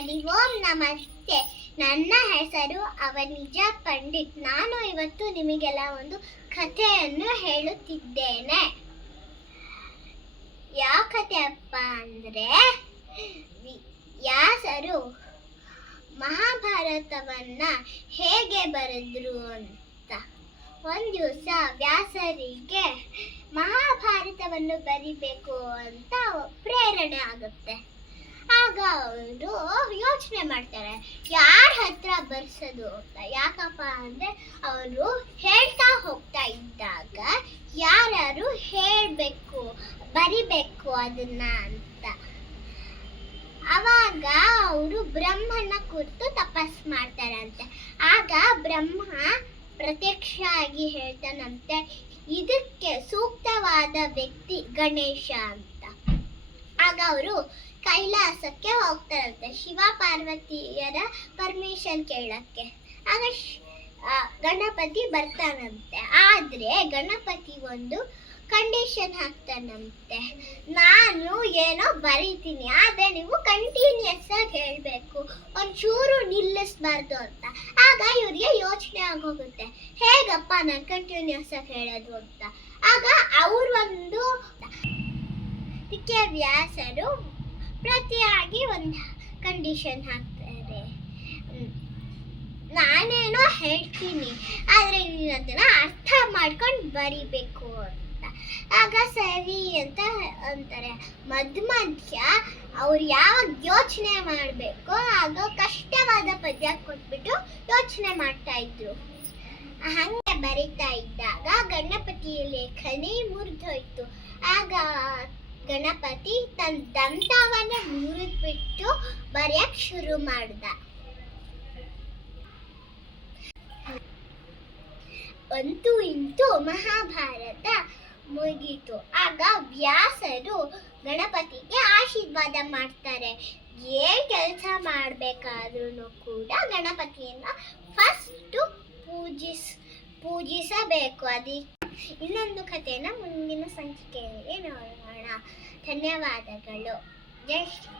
ಹರಿ ಓಂ ನಮಸ್ತೆ. ನನ್ನ ಹೆಸರು ಅವನಿಜ ಪಂಡಿತ್. ನಾನು ಇವತ್ತು ನಿಮಗೆಲ್ಲ ಒಂದು ಕಥೆಯನ್ನು ಹೇಳುತ್ತಿದ್ದೇನೆ. ಯಾವ ಕಥೆ ಅಪ್ಪ ಅಂದ್ರೆ, ವ್ಯಾಸರು ಮಹಾಭಾರತವನ್ನ ಹೇಗೆ ಬರೆದ್ರು ಅಂತ. ಒಂದು ದಿವಸ ವ್ಯಾಸರಿಗೆ ಮಹಾಭಾರತವನ್ನು ಬರಿಬೇಕು ಅಂತ ಪ್ರೇರಣೆ ಆಗುತ್ತೆ. ಆಗ ಅವರು ಯೋಚನೆ ಮಾಡ್ತಾರೆ, ಯಾರ ಹತ್ರ ಬರ್ಸೋದು ಅಂತ. ಯಾಕಪ್ಪ ಅಂದ್ರೆ ಅವರು ಹೇಳ್ತಾ ಹೋಗ್ತಾ ಇದ್ದಾಗ ಯಾರು ಹೇಳ್ಬೇಕು, ಬರಿಬೇಕು ಅದನ್ನ ಅಂತ. ಅವಾಗ ಅವರು ಬ್ರಹ್ಮನ ಕುರಿತು ತಪಸ್ ಮಾಡ್ತಾರಂತೆ. ಆಗ ಬ್ರಹ್ಮ ಪ್ರತ್ಯಕ್ಷ ಆಗಿ ಹೇಳ್ತಾನಂತೆ, ಇದಕ್ಕೆ ಸೂಕ್ತವಾದ ವ್ಯಕ್ತಿ ಗಣೇಶ ಅಂತ. ಆಗ ಅವರು ಕೈಲಾಸಕ್ಕೆ ಹೋಗ್ತಾರಂತೆ ಶಿವ ಪಾರ್ವತಿಯರ ಪರ್ಮಿಷನ್ ಕೇಳಕ್ಕೆ. ಆಗ ಗಣಪತಿ ಬರ್ತಾನಂತೆ. ಆದ್ರೆ ಗಣಪತಿ ಒಂದು ಕಂಡೀಷನ್ ಹಾಕ್ತಾನಂತೆ, ನಾನು ಏನೋ ಬರೀತೀನಿ, ಆದ್ರೆ ನೀವು ಕಂಟಿನ್ಯೂಸ್ ಆಗಿ ಹೇಳ್ಬೇಕು, ಒಂಚೂರು ನಿಲ್ಲಿಸ್ಬಾರ್ದು ಅಂತ. ಆಗ ಇವ್ರಿಗೆ ಯೋಚನೆ ಆಗೋಗುತ್ತೆ, ಹೇಗಪ್ಪ ನಾನು ಕಂಟಿನ್ಯೂಸ್ ಆಗಿ ಹೇಳೋದು ಅಂತ. ಆಗ ಅವ್ರೊಂದು ವ್ಯಾಸರು ಪ್ರತಿಯಾಗಿ ಒಂದು ಕಂಡೀಷನ್ ಹಾಕ್ತಾರೆ, ನಾನೇನೋ ಹೇಳ್ತೀನಿ ಆದ್ರೆ ನೀನು ಅದನ್ನ ಅರ್ಥ ಮಾಡ್ಕೊಂಡು ಬರಿಬೇಕು ಅಂತ. ಆಗ ಸರಿ ಅಂತ ಅಂತಾರೆ. ಮಧ್ಯ ಅವ್ರು ಯಾವಾಗ ಯೋಚನೆ ಮಾಡಬೇಕು ಆಗ ಕಷ್ಟವಾದ ಪದ್ಯ ಕೊಟ್ಬಿಟ್ಟು ಯೋಚನೆ ಮಾಡ್ತಾ ಇದ್ರು. ಹಂಗೆ ಬರಿತಾ ಇದ್ದಾಗ ಗಣಪತಿಯ ಲೇಖನಿ ಮುರಿದೋಯ್ತು. ಆಗ ಗಣಪತಿ ತನ್ನ ದಂತವನ್ನ ಮುರಿದ್ಬಿಟ್ಟು ಬರೆಯಕ್ ಶುರು ಮಾಡ್ದ. ಅಂತೂ ಇಂತೂ ಮಹಾಭಾರತ ಮುಗಿತು. ಆಗ ವ್ಯಾಸರು ಗಣಪತಿಗೆ ಆಶೀರ್ವಾದ ಮಾಡ್ತಾರೆ. ಏನ್ ಕೆಲಸ ಮಾಡ್ಬೇಕಾದ್ರೂ ಕೂಡ ಗಣಪತಿಯನ್ನ ಫಸ್ಟ್ ಪೂಜಿಸಬೇಕು. ಇನ್ನೊಂದು ಕಥೆನ ಮುಂದಿನ ಸಂಚಿಕೆಯಲ್ಲಿ ನೋಡೋಣ. ಧನ್ಯವಾದಗಳು. ಜೈ ಶ್ರೀ